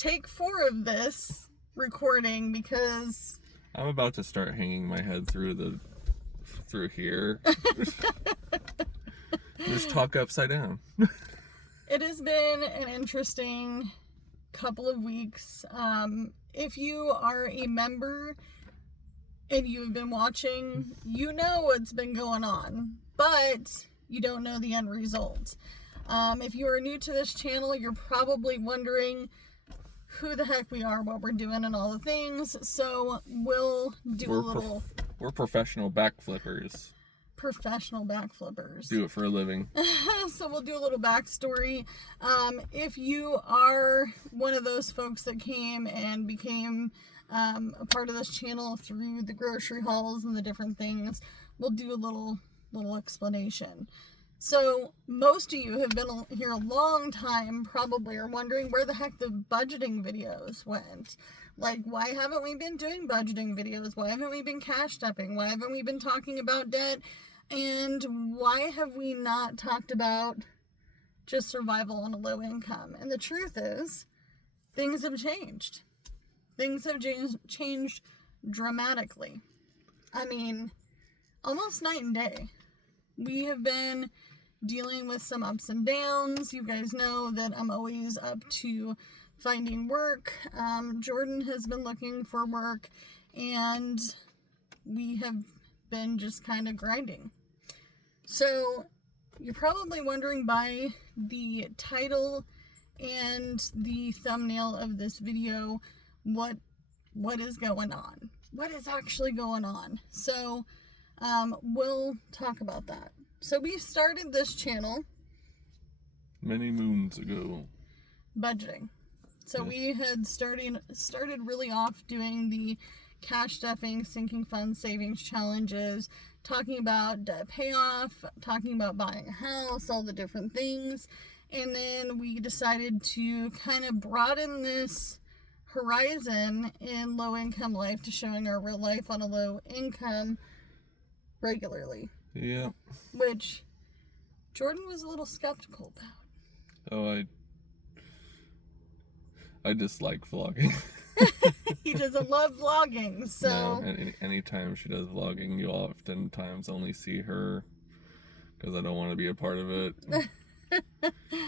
take 4 of this recording because I'm about to start hanging my head through here. Just talk upside down. it has been an interesting couple of weeks. If you are a member and you've been watching, you know what's been going on, but you don't know the end result. If you are new to this channel, you're probably wondering who the heck we are, what we're doing, and all the things. So we'll do a little... We're professional backflippers. Professional backflippers. Do it for a living. So we'll do a little backstory. If you are one of those folks that came and became a part of this channel through the grocery hauls and the different things, we'll do a little explanation. So most of you have been here a long time, probably are wondering where the heck the budgeting videos went. Like, why haven't we been doing budgeting videos? Why haven't we been cash stepping? Why haven't we been talking about debt? And why have we not talked about just survival on a low income? And the truth is, things have changed. Things have changed dramatically. I mean, almost night and day. We have been dealing with some ups and downs. You guys know that I'm always up to finding work. Jordan has been looking for work, and we have been just kind of grinding. So you're probably wondering by the title and the thumbnail of this video what is going on. What is actually going on? So we'll talk about that. So we started this channel many moons ago. Budgeting. So we had started really off doing the cash stuffing, sinking funds, savings challenges, talking about debt payoff, talking about buying a house, all the different things. And then we decided to kind of broaden this horizon in low income life to showing our real life on a low income regularly. Yeah. Which Jordan was a little skeptical about. Oh, I dislike vlogging. He doesn't love vlogging, so... No, anytime she does vlogging, you oftentimes only see her because I don't want to be a part of it.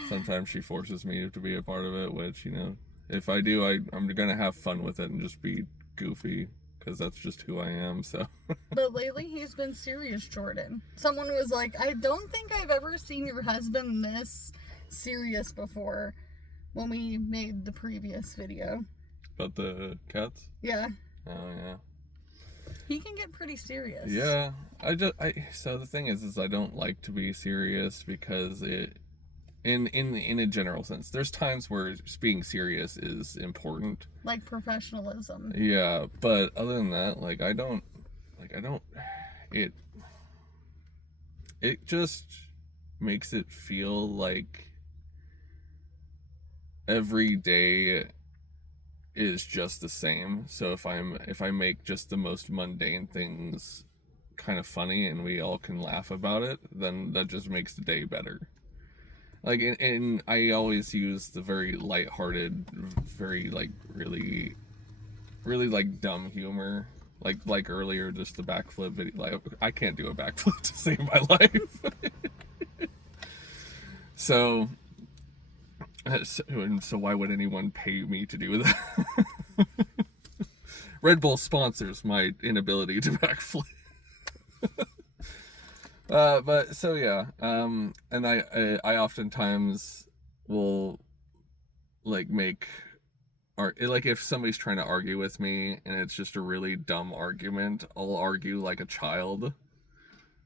Sometimes she forces me to be a part of it, which, you know, if I do, I'm going to have fun with it and just be goofy because that's just who I am, so... But lately, he's been serious, Jordan. Someone was like, I don't think I've ever seen your husband this serious before when we made the previous video. About the cats? Yeah. Oh, yeah. He can get pretty serious. Yeah. So the thing is I don't like to be serious because in a general sense, there's times where being serious is important. Like professionalism. Yeah, but other than that, it just makes it feel like every day is just the same. So if I make just the most mundane things kind of funny and we all can laugh about it, then that just makes the day better. Like, and I always use the very lighthearted, very like really like dumb humor. Like earlier, just the backflip video. Like, I can't do a backflip to save my life. So why would anyone pay me to do that? Red Bull sponsors my inability to backflip. But so yeah, and I oftentimes will like like if somebody's trying to argue with me and it's just a really dumb argument, I'll argue like a child.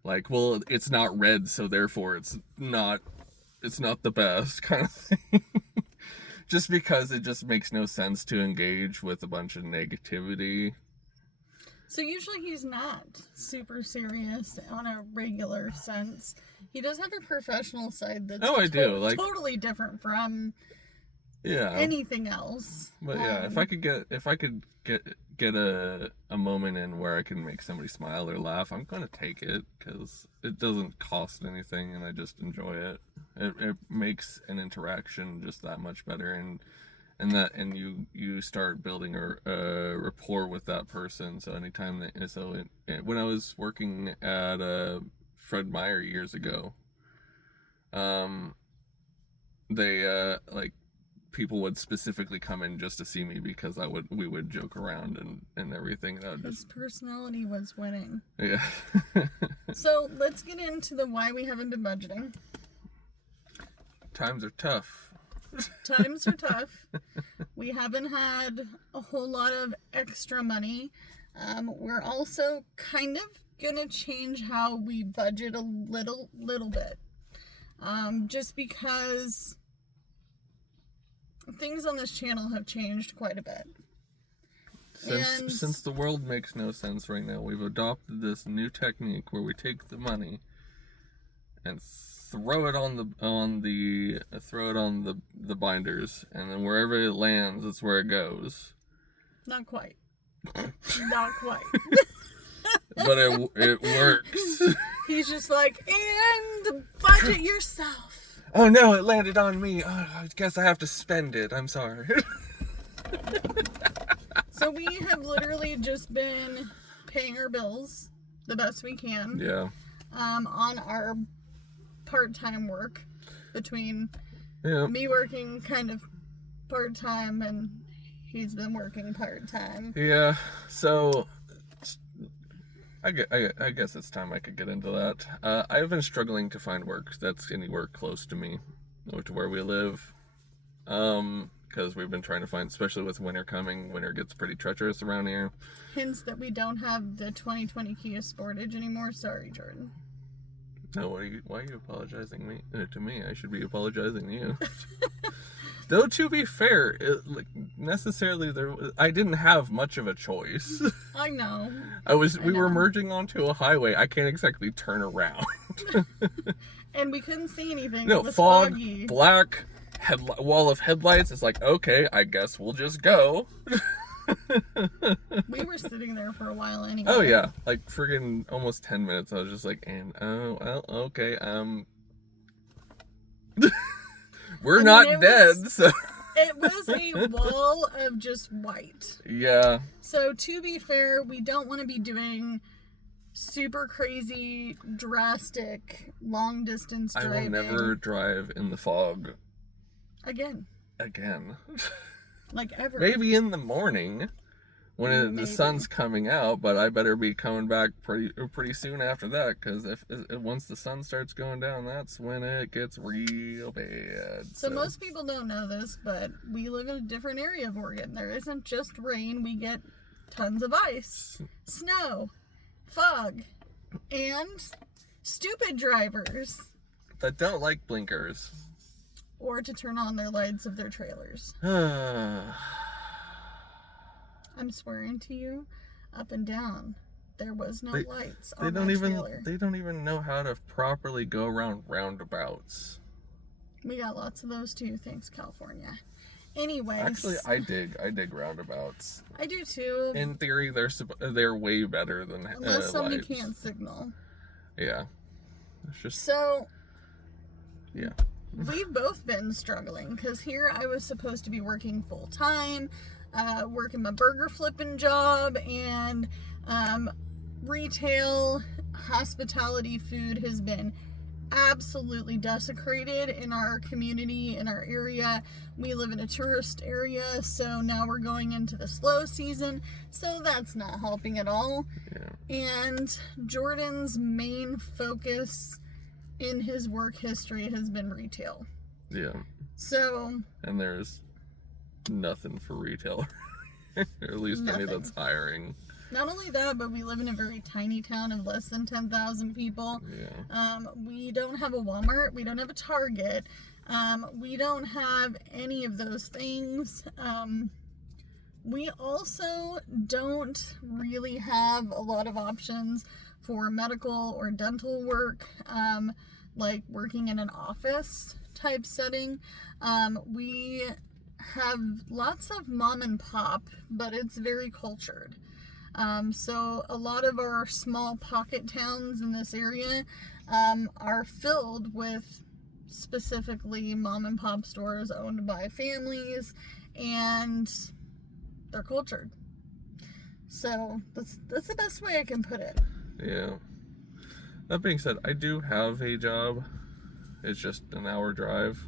Like, well, it's not red, so therefore it's not the best kind of thing. Just because it just makes no sense to engage with a bunch of negativity. So usually he's not super serious on a regular sense. He does have a professional side that's totally different from anything else. But yeah, if I could get a moment in where I can make somebody smile or laugh, I'm gonna take it because it doesn't cost anything and I just enjoy it. It makes an interaction just that much better, and and you start building a rapport with that person. So anytime when I was working at Fred Meyer years ago, they like people would specifically come in just to see me because we would joke around and everything. His personality was winning. Yeah. So let's get into the why we haven't been budgeting. Times are tough. Times are tough. We haven't had a whole lot of extra money. We're also kind of gonna change how we budget a little bit. Just because things on this channel have changed quite a bit. Since the world makes no sense right now, we've adopted this new technique where we take the money and throw it on the binders, and then wherever it lands, that's where it goes. Not quite. Not quite. But it works. He's just like, and budget yourself. Oh no, it landed on me. Oh, I guess I have to spend it. I'm sorry. So we have literally just been paying our bills the best we can. Yeah. On our part-time work, between Yeah. me working kind of part-time and he's been working part-time. Yeah. So I guess it's time I could get into that. I've been struggling to find work that's anywhere close to me, or to where we live. Because we've been trying to find, especially with winter coming, winter gets pretty treacherous around here. Hints that we don't have the 2020 Kia Sportage anymore. Sorry, Jordan. No, why are you apologizing to me? I should be apologizing to you. Though, to be fair, I didn't have much of a choice. I know. We were merging onto a highway. I can't exactly turn around. And we couldn't see anything. No, it was fog, foggy. black, wall of headlights. It's like, okay, I guess we'll just go. We were sitting there for a while anyway. Oh yeah, like friggin' almost 10 minutes. I was just like, okay, we're not dead, so. It was a wall of just white. Yeah. So to be fair, we don't want to be doing super crazy, drastic, long distance driving. I will never drive in the fog. Again. Like ever. Maybe in the morning when the sun's coming out, but I better be coming back pretty soon after that, because if once the sun starts going down, that's when it gets real bad. So most people don't know this, but we live in a different area of Oregon. There isn't just rain. We get tons of ice, snow, fog, and stupid drivers that don't like blinkers or to turn on their lights of their trailers. I'm swearing to you, up and down, there was no lights on that trailer. They don't even know how to properly go around roundabouts. We got lots of those too, thanks California. Anyways. Actually, I dig roundabouts. I do too. In theory, they're way better than unless somebody lights. can't signal. Yeah. It's just. So. Yeah. We've both been struggling, because here I was supposed to be working full time, working my burger flipping job, and retail hospitality food has been absolutely desecrated in our community, in our area. We live in a tourist area, so now we're going into the slow season, so that's not helping at all. Yeah. And Jordan's main focus in his work history has been retail. Yeah. So. And there's nothing for retail. Or at least any that's hiring. Not only that, but we live in a very tiny town of less than 10,000 people. Yeah. We don't have a Walmart. We don't have a Target. We don't have any of those things. We also don't really have a lot of options for medical or dental work, like working in an office type setting. We have lots of mom and pop, but it's very cultured. So a lot of our small pocket towns in this area are filled with specifically mom and pop stores owned by families, and they're cultured. So that's the best way I can put it. Yeah. That being said, I do have a job. It's just an hour drive.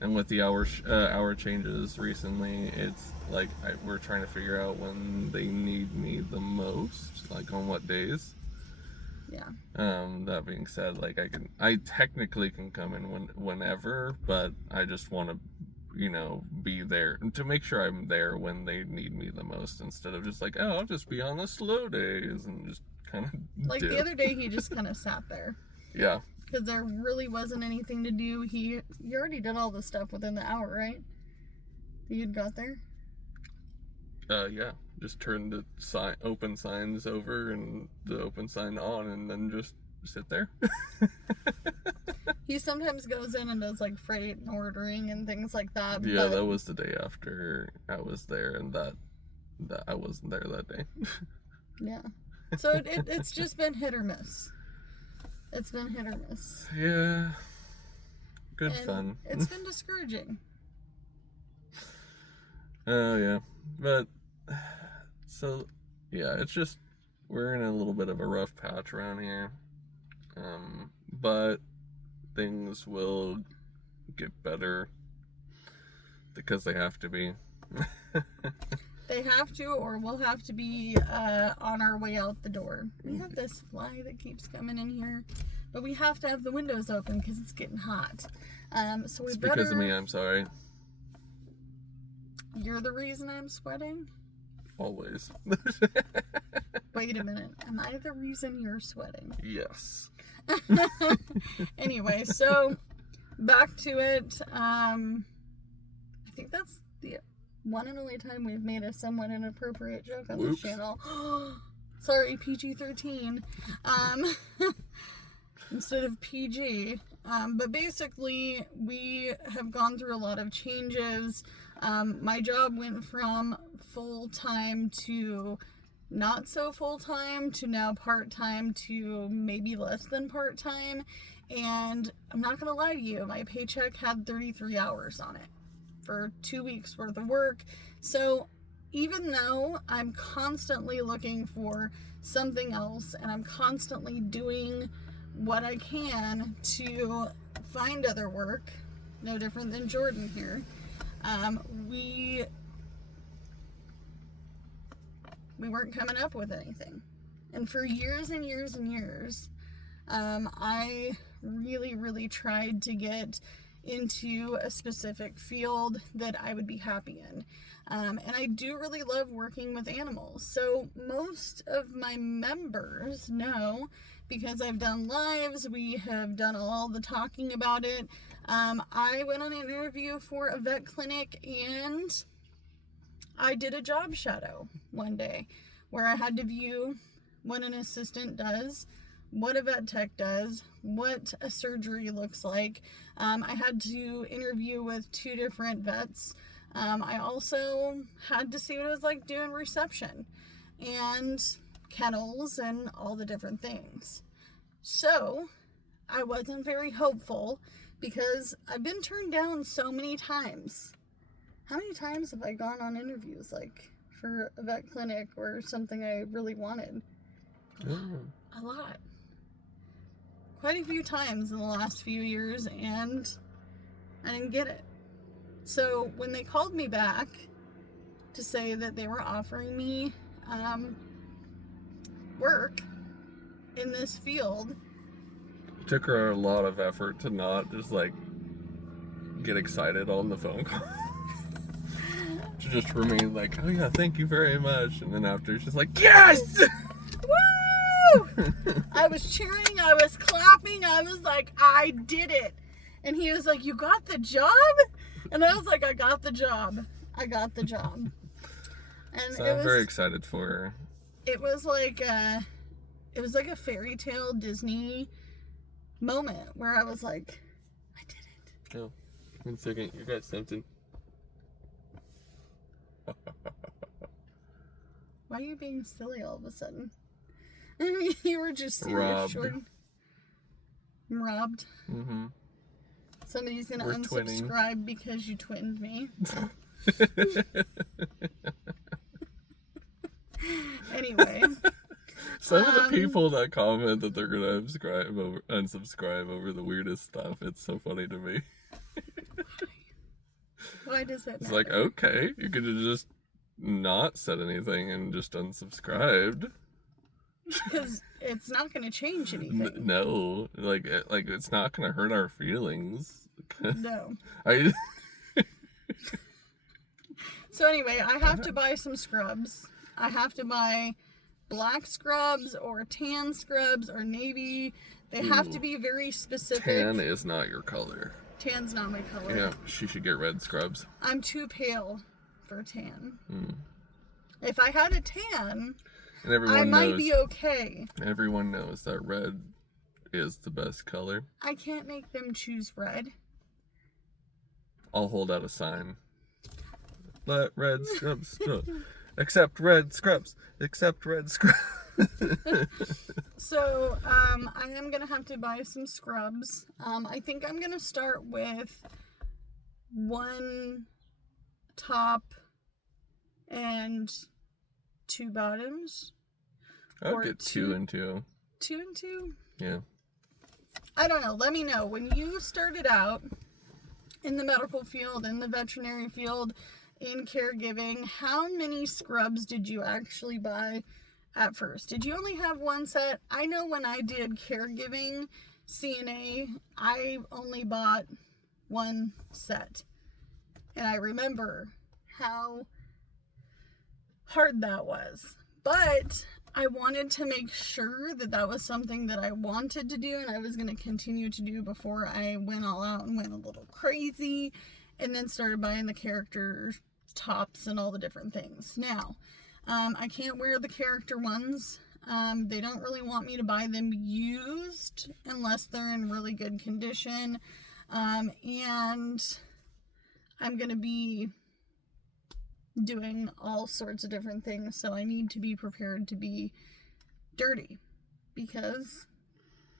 And with the hour changes recently, it's like we're trying to figure out when they need me the most, like on what days. Yeah. That being said, like I technically can come in whenever, but I just want to, be there to make sure I'm there when they need me the most, instead of just like, oh, I'll just be on the slow days and just kind of like dip. The other day he just kind of sat there. Yeah. Because there really wasn't anything to do. You already did all the stuff within the hour, right? You'd got there? Yeah. Just turn the open signs over and the open sign on, and then just sit there. He sometimes goes in and does like freight and ordering and things like that. Yeah, that was the day after I was there, and that I wasn't there that day. Yeah. So it's just been hit or miss. It's been hit or miss. Yeah. Good and fun. It's been discouraging. Oh, yeah. But, so, yeah, it's just, we're in a little bit of a rough patch around here. But things will get better because they have to be. They have to, or we'll have to be on our way out the door. We have this fly that keeps coming in here, but we have to have the windows open because it's getting hot. So It's because of me, I'm sorry. You're the reason I'm sweating? Always. Wait a minute. Am I the reason you're sweating? Yes. Anyway, so back to it. I think that's the one and only time we've made a somewhat inappropriate joke on this channel. Sorry, PG-13. Instead of PG. But basically, we have gone through a lot of changes. My job went from full-time to not so full-time to now part-time to maybe less than part-time. And I'm not going to lie to you, my paycheck had 33 hours on it for 2 weeks worth of work. So even though I'm constantly looking for something else and I'm constantly doing what I can to find other work, no different than Jordan here, we weren't coming up with anything. And for years and years and years, I really tried to get into a specific field that I would be happy in. And I do really love working with animals. So most of my members know, because I've done lives, we have done all the talking about it. I went on an interview for a vet clinic, and I did a job shadow one day where I had to view what an assistant does, what a vet tech does, what a surgery looks like. I had to interview with 2 different vets. I also had to see what it was like doing reception and kennels and all the different things. So I wasn't very hopeful because I've been turned down so many times. How many times have I gone on interviews, like for a vet clinic or something I really wanted? A lot. Quite a few times in the last few years, and I didn't get it. So when they called me back to say that they were offering me work in this field, It took her a lot of effort to not just like get excited on the phone call. To just remain like, oh yeah, thank you very much. And then after she's like, yes! Woo! I was cheering, I was clapping, I was like, I did it. And he was like, you got the job? And I was like, I got the job. I got the job. And So I'm very excited for her. It was like a fairy tale Disney moment where I was like, I did it. Oh, 1 second, you got something. Why are you being silly all of a sudden? You were just serious, Robbed. Jordan. Robbed. Mm-hmm. Somebody's gonna We're twinning. unsubscribe because you twinned me. Anyway. Some of the people that comment that they're gonna unsubscribe over the weirdest stuff, it's so funny to me. Why does that matter? It's like, okay, you could have just not said anything and just unsubscribed. Because it's not going to change anything. No, like it's not gonna hurt our feelings. No. I So anyway, I have to buy some scrubs. I have to buy black scrubs or tan scrubs or navy. They have to be very specific. Tan is not your color. Tan's not my color. Yeah, she should get red scrubs. I'm too pale for tan. Mm. If I had a tan, And everyone I might knows, be okay. Everyone knows that red is the best color. I can't make them choose red. I'll hold out a sign. Let red scrubs go. Accept red scrubs. Accept red scrubs. So, I am going to have to buy some scrubs. I think I'm going to start with one top and two bottoms. I'll Or get 2 and 2. 2 and 2? Yeah. I don't know. Let me know. When you started out in the medical field, in the veterinary field, in caregiving, how many scrubs did you actually buy at first? Did you only have one set? I know when I did caregiving CNA, I only bought one set. And I remember how hard that was. But I wanted to make sure that that was something that I wanted to do and I was going to continue to do before I went all out and went a little crazy and then started buying the character tops and all the different things. Now, I can't wear the character ones. They don't really want me to buy them used unless they're in really good condition. And I'm going to be doing all sorts of different things, so I need to be prepared to be dirty because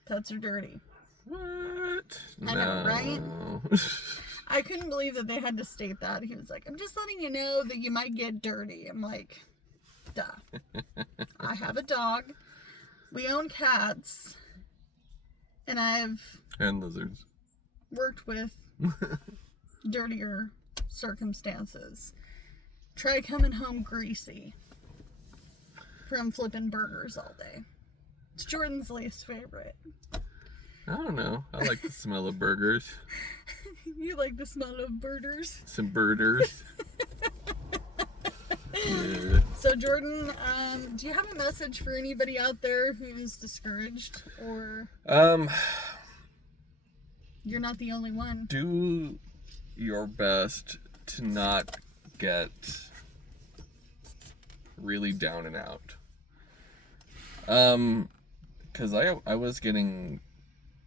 pets are dirty. What? I know, right? No. I couldn't believe that they had to state that. He was like, I'm just letting you know that you might get dirty. I'm like, duh. I have a dog. We own cats. And I've And lizards. worked with dirtier circumstances. Try coming home greasy from flipping burgers all day. It's Jordan's least favorite. I don't know. I like the smell of burgers. You like the smell of burgers? Some birders. Yeah. So Jordan, do you have a message for anybody out there who's discouraged, or you're not the only one? Do your best to not get really down and out. Because I was getting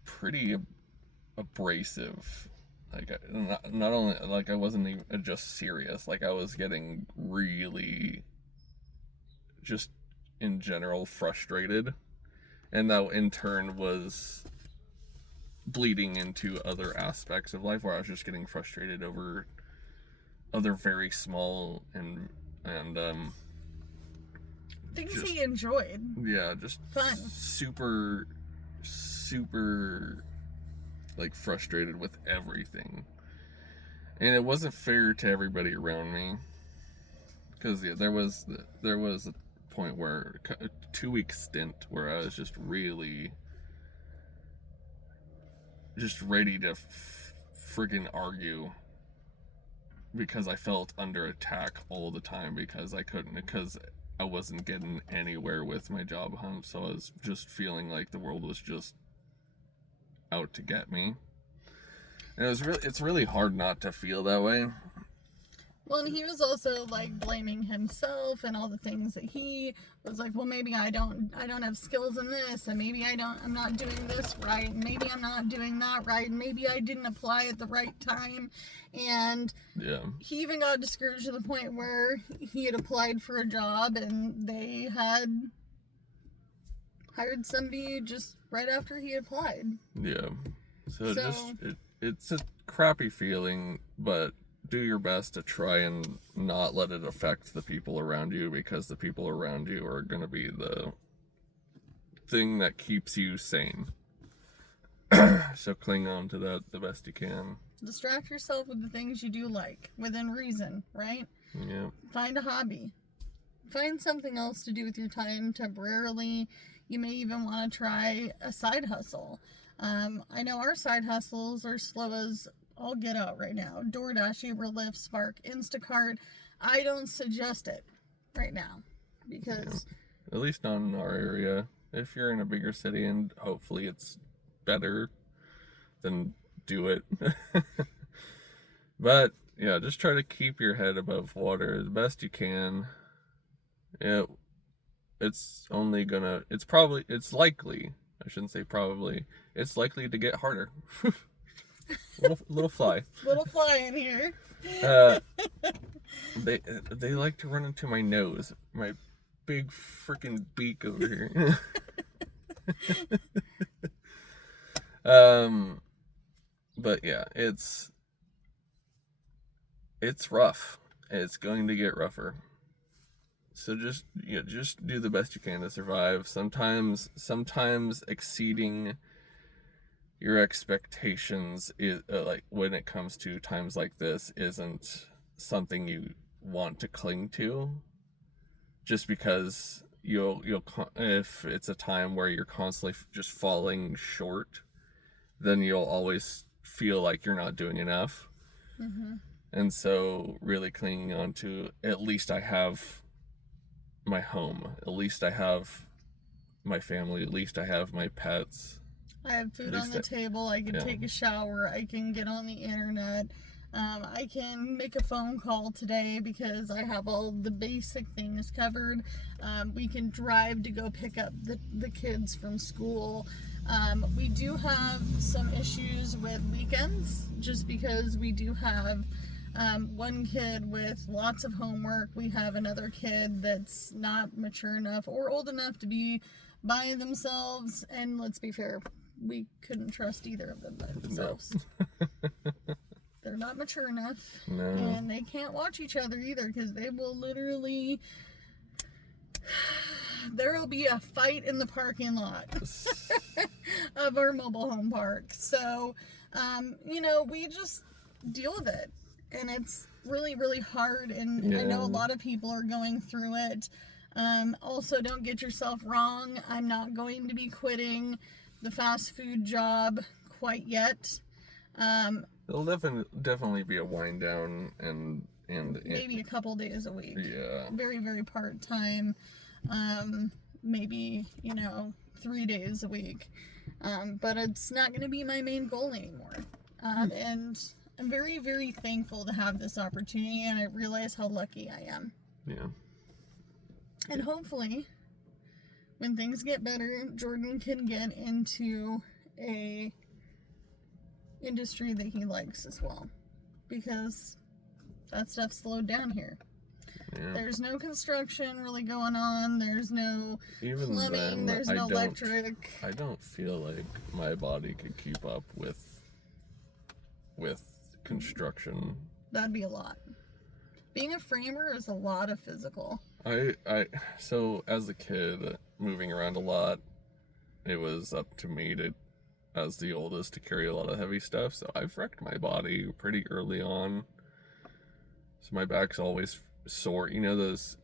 pretty abrasive. Like, not only, like, I wasn't even just serious, like, I was getting really, just in general, frustrated. And that in turn was bleeding into other aspects of life where I was just getting frustrated over other very small and Things just, he enjoyed. yeah, just Fun. super like frustrated with everything, and it wasn't fair to everybody around me, because yeah, there was a point where a 2-week stint where I was just really just ready to friggin' argue because I felt under attack all the time because I wasn't getting anywhere with my job hunt, so I was just feeling like the world was just out to get me. And it's really hard not to feel that way. Well, and he was also like blaming himself and all the things that he was like, well, maybe I don't have skills in this, and maybe I'm not doing this right, and maybe I'm not doing that right, and maybe I didn't apply at the right time. And Yeah. he even got discouraged to the point where he had applied for a job and they had hired somebody just right after he applied. Yeah. So just it's a crappy feeling, but do your best to try and not let it affect the people around you, because the people around you are going to be the thing that keeps you sane. So cling on to that the best you can. Distract yourself with the things you do like, within reason, right? Yeah. Find a hobby. Find something else to do with your time temporarily. You may even want to try a side hustle. I know our side hustles are slow as all get out right now. DoorDash, Uber, Lyft, Spark, Instacart. I don't suggest it right now because... Yeah. At least not in our area. If you're in a bigger city and hopefully it's better, then do it. But yeah, just try to keep your head above water the best you can. It's likely, I shouldn't say probably, it's likely to get harder. little fly. Little fly in here. They like to run into my nose, my big freaking beak over here. But yeah, it's rough. It's going to get rougher. So just do the best you can to survive. Sometimes exceeding your expectations is like when it comes to times like this isn't something you want to cling to. Just because you'll if it's a time where you're constantly just falling short, then you'll always feel like you're not doing enough. Mm-hmm. And so really clinging on to, at least I have my home, at least I have my family, at least I have my pets. I have food on the table. I can take a shower. I can get on the internet. I can make a phone call today because I have all the basic things covered. We can drive to go pick up the kids from school. We do have some issues with weekends just because we do have one kid with lots of homework. We have another kid that's not mature enough or old enough to be by themselves. And let's be fair, we couldn't trust either of them by themselves. No. They're not mature enough. No. And they can't watch each other either because they will literally... There will be a fight in the parking lot of our mobile home park. So, we just deal with it. And it's really, really hard. And I know a lot of people are going through it. Also, don't get yourself wrong. I'm not going to be quitting the fast food job quite yet. It'll definitely be a wind down and maybe a couple days a week. Yeah. Very, very part-time. Maybe, 3 days a week. But it's not going to be my main goal anymore. And I'm very, very thankful to have this opportunity, and I realize how lucky I am. Yeah. And hopefully, when things get better, Jordan can get into a industry that he likes as well, because that stuff slowed down here. Yeah. There's no construction really going on. There's no plumbing. There's no electric. I don't feel like my body could keep up with construction. That'd be a lot. Being a framer is a lot of physical. So as a kid, moving around a lot, it was up to me to, as the oldest, to carry a lot of heavy stuff. So I've wrecked my body pretty early on. So my back's always sore. Those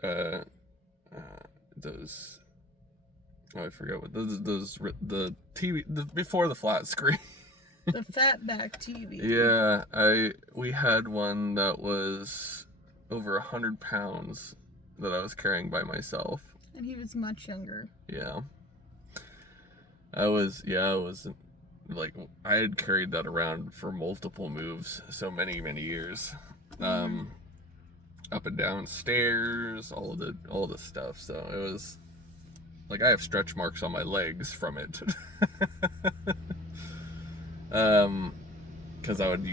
I forget what those the TV before the flat screen. The fatback TV. Yeah, we had one that was over 100 pounds that I was carrying by myself. And he was much younger. Yeah. I was like, I had carried that around for multiple moves, so many years. Mm-hmm. Up and down stairs, all the stuff. So it was like, I have stretch marks on my legs from it. Because I would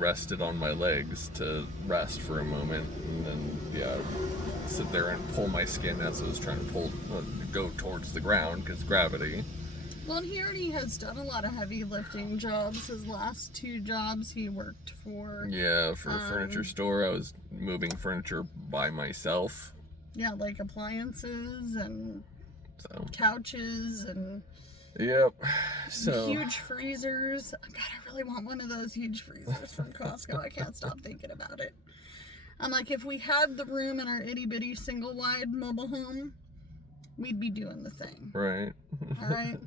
rest it on my legs to rest for a moment, and then sit there and pull my skin as it was trying to go towards the ground because gravity. Well, and he already has done a lot of heavy lifting jobs. His last 2 jobs he worked for. Yeah, for a furniture store, I was moving furniture by myself. Yeah, like appliances and So, couches and yep. So, huge freezers. God, I really want one of those huge freezers from Costco. I can't stop thinking about it. I'm like, if we had the room in our itty bitty single wide mobile home, we'd be doing the thing. right. All right.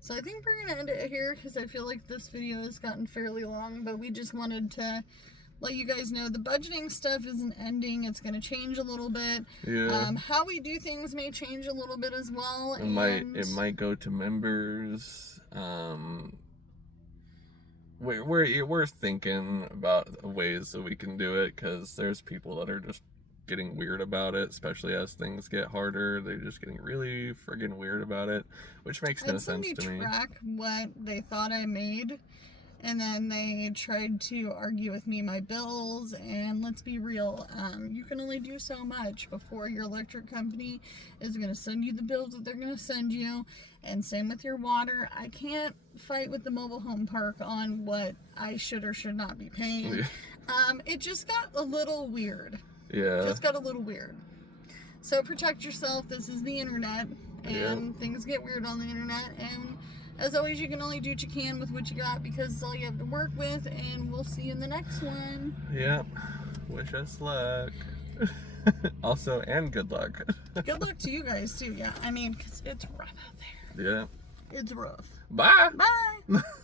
So I think we're going to end it here because I feel like this video has gotten fairly long, but we just wanted to let you guys know the budgeting stuff isn't ending. It's going to change a little bit. Yeah. How we do things may change a little bit as well. It might go to members. We're thinking about ways that we can do it, because there's people that are just getting weird about it, especially as things get harder. They're just getting really friggin' weird about it, which makes no sense to me. Track what they thought I made, and then they tried to argue with me my bills. And let's be real, you can only do so much before your electric company is going to send you the bills that they're going to send you. And same with your water. I can't fight with the mobile home park on what I should or should not be paying. It just got a little weird. Yeah. Just got a little weird. So protect yourself. This is the internet, and things get weird on the internet. And as always, you can only do what you can with what you got, because it's all you have to work with. And we'll see you in the next one. Yep. Wish us luck. Also, and good luck. Good luck to you guys too. Yeah, I mean, 'cause it's rough out there. Yeah. It's rough. Bye. Bye.